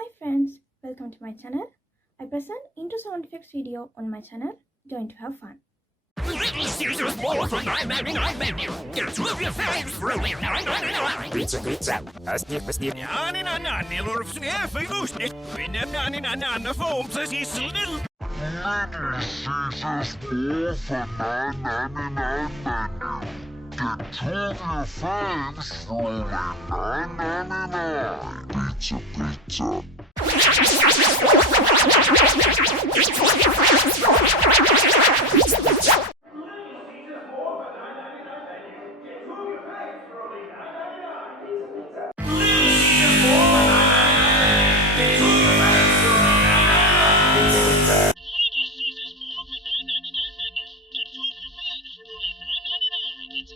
Hi friends, welcome to my channel. I present into sound effects video on my channel. Join to have fun. Little Caesars more for $9.99 menu. Get two of your faves for only $9.99. Pizza. Yani nanani lorpsun efegushnik. Winem nani nanana foam precis little. Little Caesars more for $9.99 menu. Get two of your faves for only $9.99.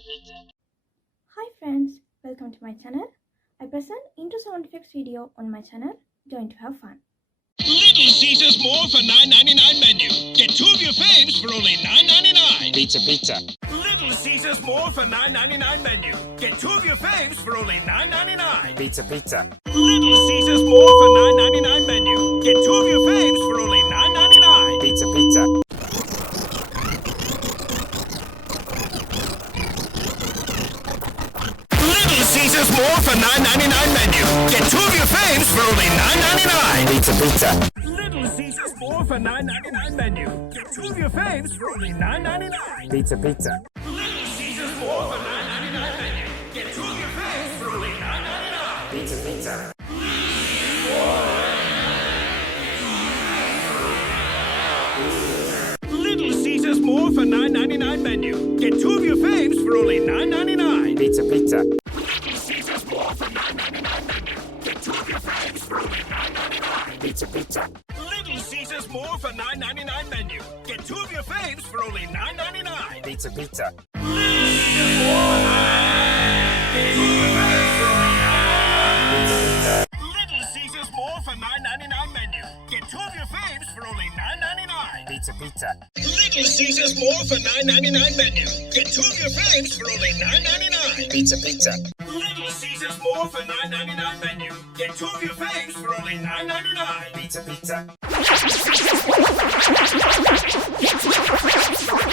Pizza. Hi friends, welcome to my channel. I present into sound effects video on my channel. Join to have fun. Little Caesars more for $9.99 menu. Get two of your faves for only $9.99. Pizza. Little Caesars more for $9.99 menu. Get two of your faves for only $9.99. Pizza. Little Caesars more for $9.99 menu. Get two of your faves for only $9.99. Pizza. Little Caesars more for $9.99 menu. Get two of your faves for only $9.99. Pizza. Little Caesars more for $9.99 menu. Get two of your faves for only $9.99. Pizza. Little Caesars more for $9.99 menu. Get two of your faves for only $9.99. Pizza. Little Caesars more for $9.99 menu. Get two of your faves for only $9.99. Pizza. Little Caesars more for $9.99 menu. Get two of your faves for only $9.99. Pizza. Little Caesars more for $9.99 menu. Get two of your faves for only $9.99. Pizza. Little Caesars more Little Caesars more for $9.99 menu. Get two of your faves for only $9.99. Pizza. Little Caesars more for $9.99 menu. Get two of your faves for only $9.99. Pizza. Little Caesars more for $9.99 menu. Get two of your faves for only $9.99. Pizza. Little Caesars more for $9.99 menu. Get two of your faves for only $9.99.